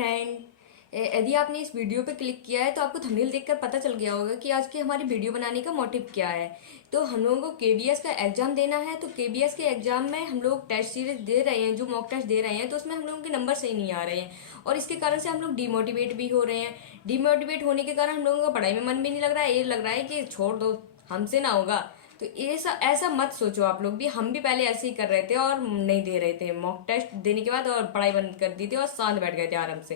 Friend, यदि आपने इस वीडियो पे क्लिक किया है तो आपको थंबनेल देखकर पता चल गया होगा कि आज के हमारी वीडियो बनाने का मोटिव क्या है। तो हम लोगों को केबीएस का एग्जाम देना है। तो केबीएस के एग्जाम में हम लोग टेस्ट सीरीज दे रहे हैं, जो मॉक टेस्ट दे रहे हैं, तो उसमें हम लोगों के नंबर सही नहीं आ रहे हैं और इसके कारण से हम लोग डिमोटिवेट भी हो रहे हैं। डिमोटिवेट होने के कारण हम लोगों का पढ़ाई में मन भी नहीं लग रहा है, ये लग रहा है कि छोड़ दो, हमसे ना होगा। तो ऐसा ऐसा मत सोचो आप लोग भी। हम भी पहले ऐसे ही कर रहे थे और नहीं दे रहे थे, मॉक टेस्ट देने के बाद और पढ़ाई बंद कर दी थी और शांत बैठ गए थे आराम से।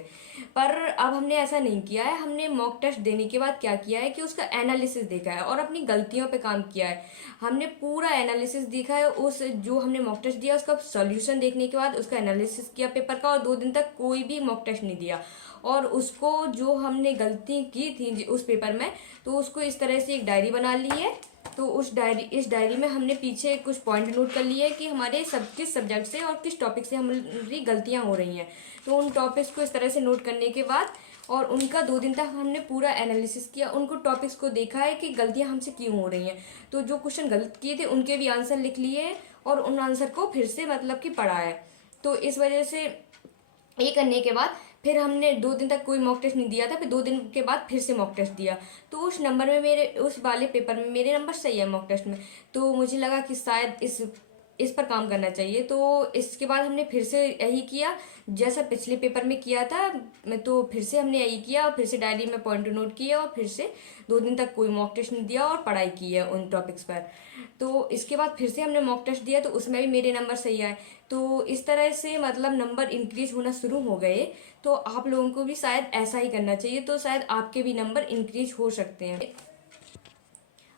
पर अब हमने ऐसा नहीं किया है। हमने मॉक टेस्ट देने के बाद क्या किया है कि उसका एनालिसिस देखा है और अपनी गलतियों पे काम किया है। हमने पूरा एनालिसिस देखा है, उस जो हमने मॉक टेस्ट दिया उसका सॉल्यूशन देखने के बाद उसका एनालिसिस किया पेपर का, और 2 दिन तक कोई भी मॉक टेस्ट नहीं दिया। और उसको जो हमने गलती की थी उस पेपर में, तो उसको इस तरह से एक डायरी बना ली है। तो इस डायरी में हमने पीछे कुछ पॉइंट नोट कर लिए कि हमारे किस सब्जेक्ट से और किस टॉपिक से हमारी गलतियां हो रही हैं। तो उन टॉपिक्स को इस तरह से नोट करने के बाद और उनका 2 दिन तक हमने पूरा एनालिसिस किया, उनको टॉपिक्स को देखा है कि गलतियां हमसे क्यों हो रही हैं। तो जो क्वेश्चन गलत किए थे उनके भी आंसर लिख लिए और उन आंसर को फिर से मतलब कि पढ़ा है। तो इस वजह से ये करने के बाद फिर हमने 2 दिन तक कोई मॉक टेस्ट नहीं दिया था। फिर 2 दिन के बाद फिर से मॉक टेस्ट दिया, तो उस नंबर में मेरे उस वाले पेपर में मेरे नंबर सही है मॉक टेस्ट में। तो मुझे लगा कि शायद इस पर काम करना चाहिए। तो इसके बाद हमने फिर से यही किया जैसा पिछले पेपर में किया था। तो फिर से हमने यही किया और फिर से डायरी में पॉइंट नोट किया और फिर से 2 दिन तक कोई मॉक टेस्ट नहीं दिया और पढ़ाई की है उन टॉपिक्स पर। तो इसके बाद फिर से हमने मॉक टेस्ट दिया तो उसमें भी मेरे नंबर सही आए। तो इस तरह से मतलब नंबर इंक्रीज होना शुरू हो गए। तो आप लोगों को भी शायद ऐसा ही करना चाहिए, तो शायद आपके भी नंबर इंक्रीज हो सकते हैं।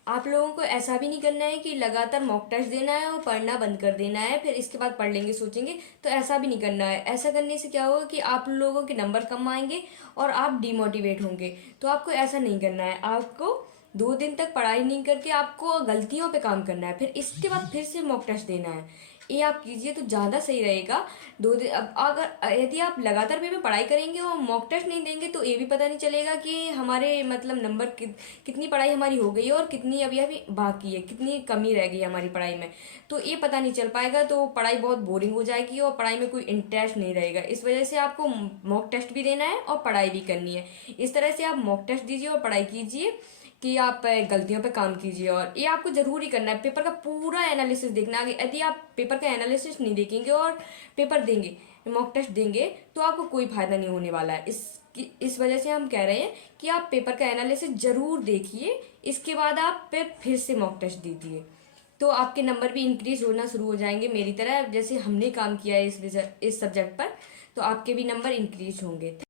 आप लोगों को ऐसा भी नहीं करना है कि लगातार मॉक टेस्ट देना है और पढ़ना बंद कर देना है, फिर इसके बाद पढ़ लेंगे सोचेंगे। तो ऐसा भी नहीं करना है। ऐसा करने से क्या होगा कि आप लोगों के नंबर कम आएंगे और आप डिमोटिवेट होंगे। तो आपको ऐसा नहीं करना है। आपको 2 दिन तक पढ़ाई नहीं करके आपको गलतियों पे काम करना है, फिर इसके बाद फिर से मॉक टेस्ट देना है। ये आप कीजिए तो ज़्यादा सही रहेगा। 2 दिन अब अगर यदि आप लगातार भी पढ़ाई करेंगे और मॉक टेस्ट नहीं देंगे तो ये भी पता नहीं चलेगा कि हमारे मतलब नंबर कितनी पढ़ाई हमारी हो गई है और कितनी अभी अभी बाकी है, कितनी कमी रह गई है हमारी पढ़ाई में। तो ये पता नहीं चल पाएगा, तो पढ़ाई बहुत बोरिंग हो जाएगी और पढ़ाई में कोई इंटरेस्ट नहीं रहेगा। इस वजह से आपको मॉक टेस्ट भी देना है और पढ़ाई भी करनी है। इस तरह से आप मॉक टेस्ट दीजिए और पढ़ाई कीजिए कि आप गलतियों पे काम कीजिए। और ये आपको जरूरी करना है, पेपर का पूरा एनालिसिस देखना है। यदि आप पेपर का एनालिसिस नहीं देखेंगे और पेपर देंगे, मॉक टेस्ट देंगे, तो आपको कोई फायदा नहीं होने वाला है। इस वजह से हम कह रहे हैं कि आप पेपर का एनालिसिस जरूर देखिए, इसके बाद आप फिर से मॉक टेस्ट दीजिए। तो आपके नंबर भी इंक्रीज होना शुरू हो जाएंगे मेरी तरह, जैसे हमने काम किया है इस सब्जेक्ट पर। तो आपके भी नंबर इंक्रीज होंगे।